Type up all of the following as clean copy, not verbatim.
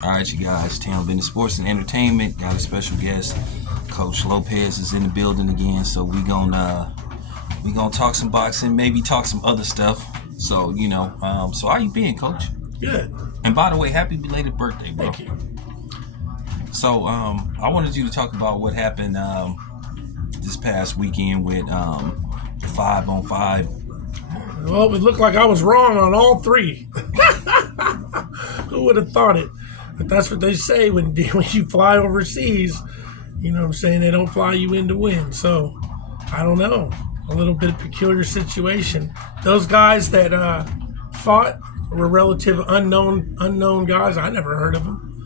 All right, you guys. Town Business Sports and Entertainment got a special guest. Coach Lopez is in the building again, so we gonna talk some boxing, maybe talk some other stuff. So so how you been, Coach? Good. And by the way, happy belated birthday, bro. Thank you. So I wanted you to talk about what happened this past weekend with 5-on-5. Well, it looked like I was wrong on all three. Who would have thought it? But that's what they say when you fly overseas. You know what I'm saying? They don't fly you in to win. So, I don't know. A little bit of peculiar situation. Those guys that fought were relative unknown guys. I never heard of them.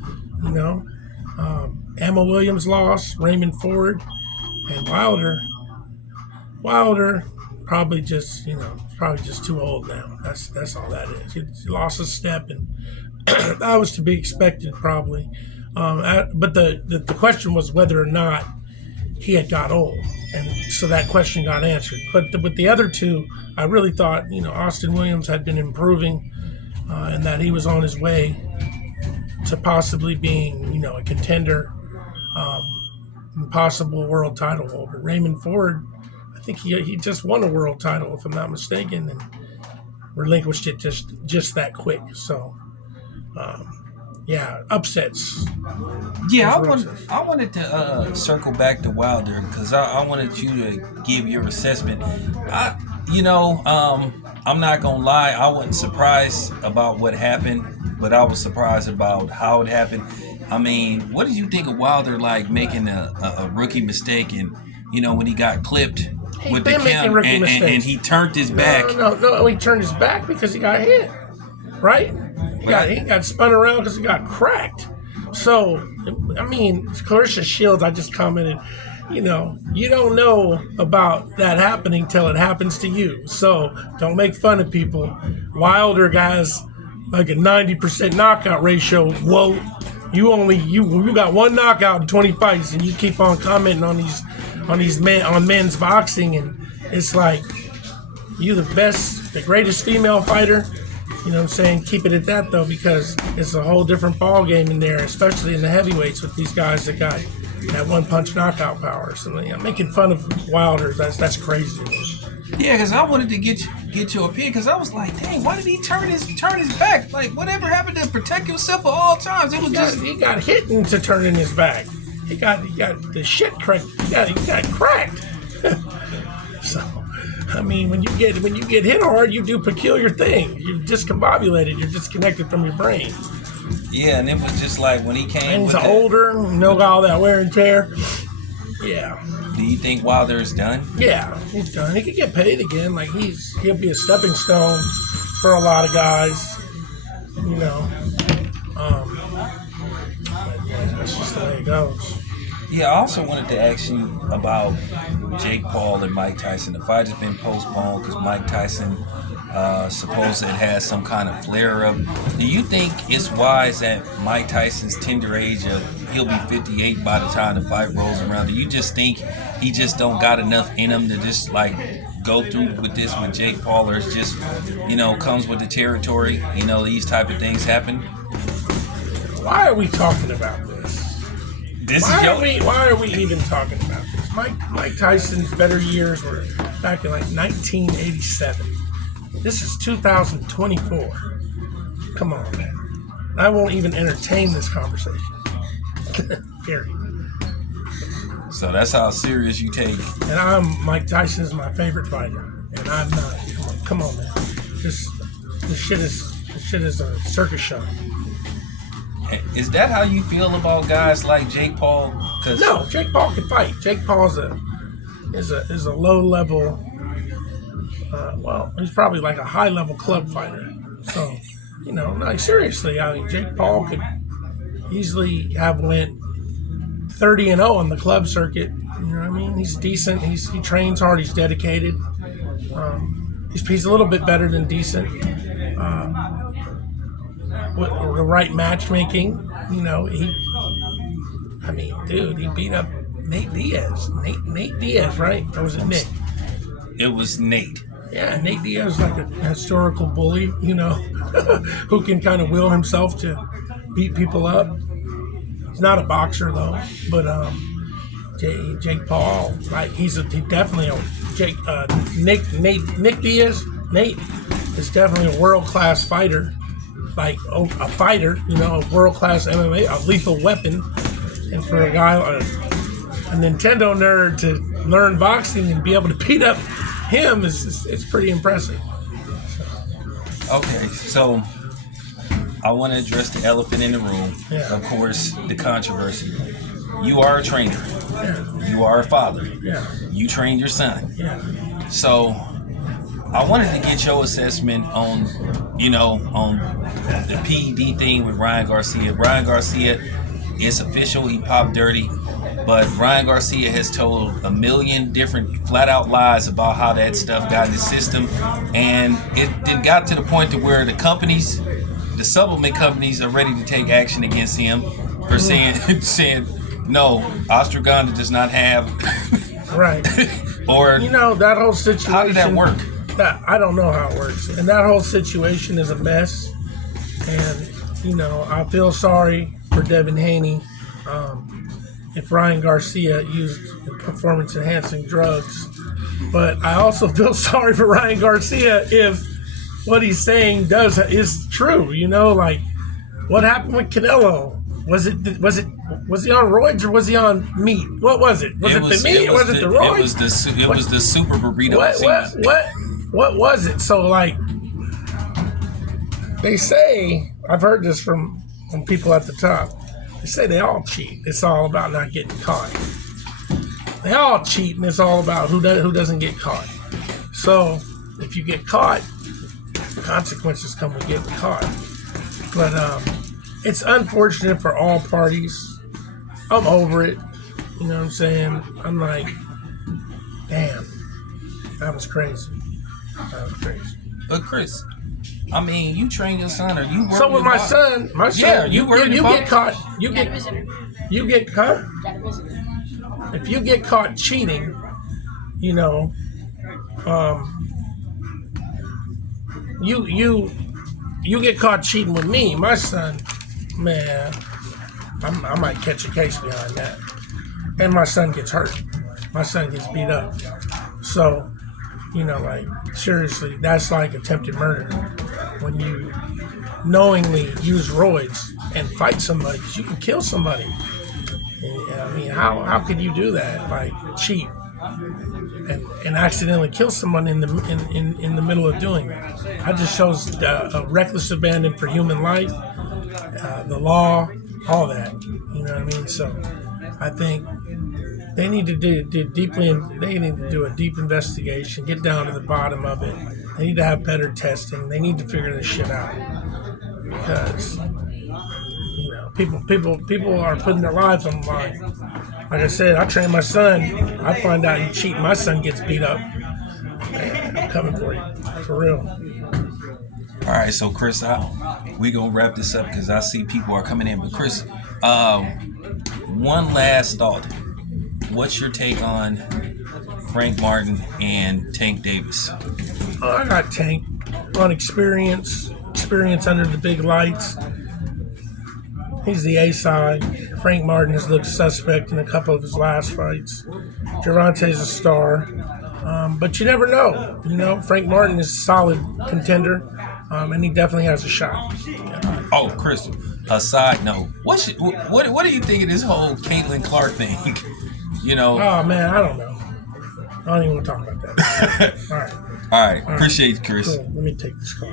Emma Williams lost, Raymond Ford, and Wilder probably just too old now. That's all that is. He lost a step, and that was to be expected probably. But the question was whether or not he had got old, and so that question got answered. But with the other two, I really thought Austin Williams had been improving, and that he was on his way to possibly being a contender, and possible world title holder. Raymond Ford, I think he just won a world title, if I'm not mistaken, and relinquished it just that quick. So, upsets. Yeah, I wanted to circle back to Wilder because I wanted you to give your assessment. I'm not gonna lie, I wasn't surprised about what happened, but I was surprised about how it happened. I mean, what did you think of Wilder making a rookie mistake and when he got clipped with the camera and he turned his back? No, he turned his back because he got hit, right? He got spun around because he got cracked. So, I mean, Clarissa Shields, I just commented, you don't know about that happening till it happens to you. So, don't make fun of people. Wilder guys like a 90% knockout ratio. Whoa, you got one knockout in 20 fights, and you keep on commenting on men's boxing, and it's like you the greatest female fighter. You know what I'm saying? Keep it at that, though, because it's a whole different ball game in there, especially in the heavyweights with these guys that got that one-punch knockout power. So, making fun of Wilder, that's crazy. Yeah, because I wanted to get your opinion, because I was like, dang, why did he turn his back? Like, whatever happened to protect yourself at all times? It was he got hit into turning his back. He got the shit cracked. He got cracked. So, I mean, when you get hit hard, you do peculiar things. You're discombobulated. You're disconnected from your brain. Yeah, and it was just like when he came. And he's older, got all that wear and tear. Yeah. Do you think Wilder is done? Yeah, he's done. He could get paid again. Like he'll be a stepping stone for a lot of guys. That's just the way it goes. Yeah, I also wanted to ask you about Jake Paul and Mike Tyson. The fight has been postponed because Mike Tyson supposedly has some kind of flare-up. Do you think it's wise at Mike Tyson's tender age he'll be 58 by the time the fight rolls around? Do you just think he just don't got enough in him to just go through with this with Jake Paul, or it's just comes with the territory? These type of things happen. Why are we talking about this? Why are we even talking about this? Mike Tyson's better years were back in 1987. This is 2024. Come on, man. I won't even entertain this conversation. Period. So that's how serious you take. And Mike Tyson is my favorite fighter, and I'm not. Come on, man. This shit is a circus show. Is that how you feel about guys like Jake Paul? No, Jake Paul can fight. Jake Paul is a low level. He's probably like a high level club fighter. So, seriously, I mean, Jake Paul could easily have went 30-0 on the club circuit. You know what I mean? He's decent. He trains hard. He's dedicated. He's a little bit better than decent. With the right matchmaking, he beat up Nate Diaz. Nate Diaz, right? Or was it Nick? It was Nate. Yeah, Nate Diaz is like a historical bully, who can kind of will himself to beat people up. He's not a boxer though, but Jake Paul, like he definitely Nick Diaz. Nate is definitely a world class fighter, like a fighter, a world class MMA, a lethal weapon. And for a guy, a Nintendo nerd to learn boxing and be able to beat up him it's pretty impressive. Okay, so I want to address the elephant in the room. Yeah. Of course, the controversy. You are a trainer. Yeah. You are a father. Yeah. You trained your son. Yeah. So I wanted to get your assessment on the PED thing with Ryan Garcia. Ryan Garcia is official. He popped dirty. But Ryan Garcia has told a million different flat-out lies about how that stuff got in the system. And it got to the point to where the companies, the supplement companies, are ready to take action against him for saying no, ashwagandha does not have right. or that whole situation. How did that work? I don't know how it works, and that whole situation is a mess. And I feel sorry for Devin Haney if Ryan Garcia used performance-enhancing drugs, but I also feel sorry for Ryan Garcia if what he's saying is true. Like what happened with Canelo? Was he on roids or was he on meat? What was it? Was it the meat or was it the roids? It was the super burrito. What was it? So like they say, I've heard this from people at the top. They say they all cheat. It's all about not getting caught. They all cheat, and it's all about who doesn't get caught. So if you get caught, consequences come with getting caught. But it's unfortunate for all parties. I'm over it. You know what I'm saying? I'm like, damn, that was crazy. But Kris, I mean, you train your son, or you work. So with my son, yeah, you get caught. You get caught. If you get caught cheating, you get caught cheating with me. My son, man, I might catch a case behind that. And my son gets hurt. My son gets beat up. So, like seriously, that's like attempted murder. When you knowingly use roids and fight somebody, because you can kill somebody. And, I mean, how could you do that? Like cheat and accidentally kill someone in the middle of doing it? That just shows a reckless abandon for human life, the law, all that. You know what I mean? So I think they need to do a deep investigation, get down to the bottom of it. They need to have better testing. They need to figure this shit out because people are putting their lives on the line. Like I said, I train my son. I find out you cheat, my son gets beat up. Man, I'm coming for you, for real. All right, so Kris, we gonna wrap this up because I see people are coming in. But Kris, one last thought. What's your take on Frank Martin and Tank Davis? I got Tank on experience under the big lights. He's the A side. Frank Martin has looked suspect in a couple of his last fights. Gervonta's a star. But you never know. Frank Martin is a solid contender, and he definitely has a shot. Oh, Kris, a side note. What do you think of this whole Caitlin Clark thing? Oh, man, I don't know. I don't even want to talk about that. All right. Appreciate you, Kris. Cool. Let me take this call.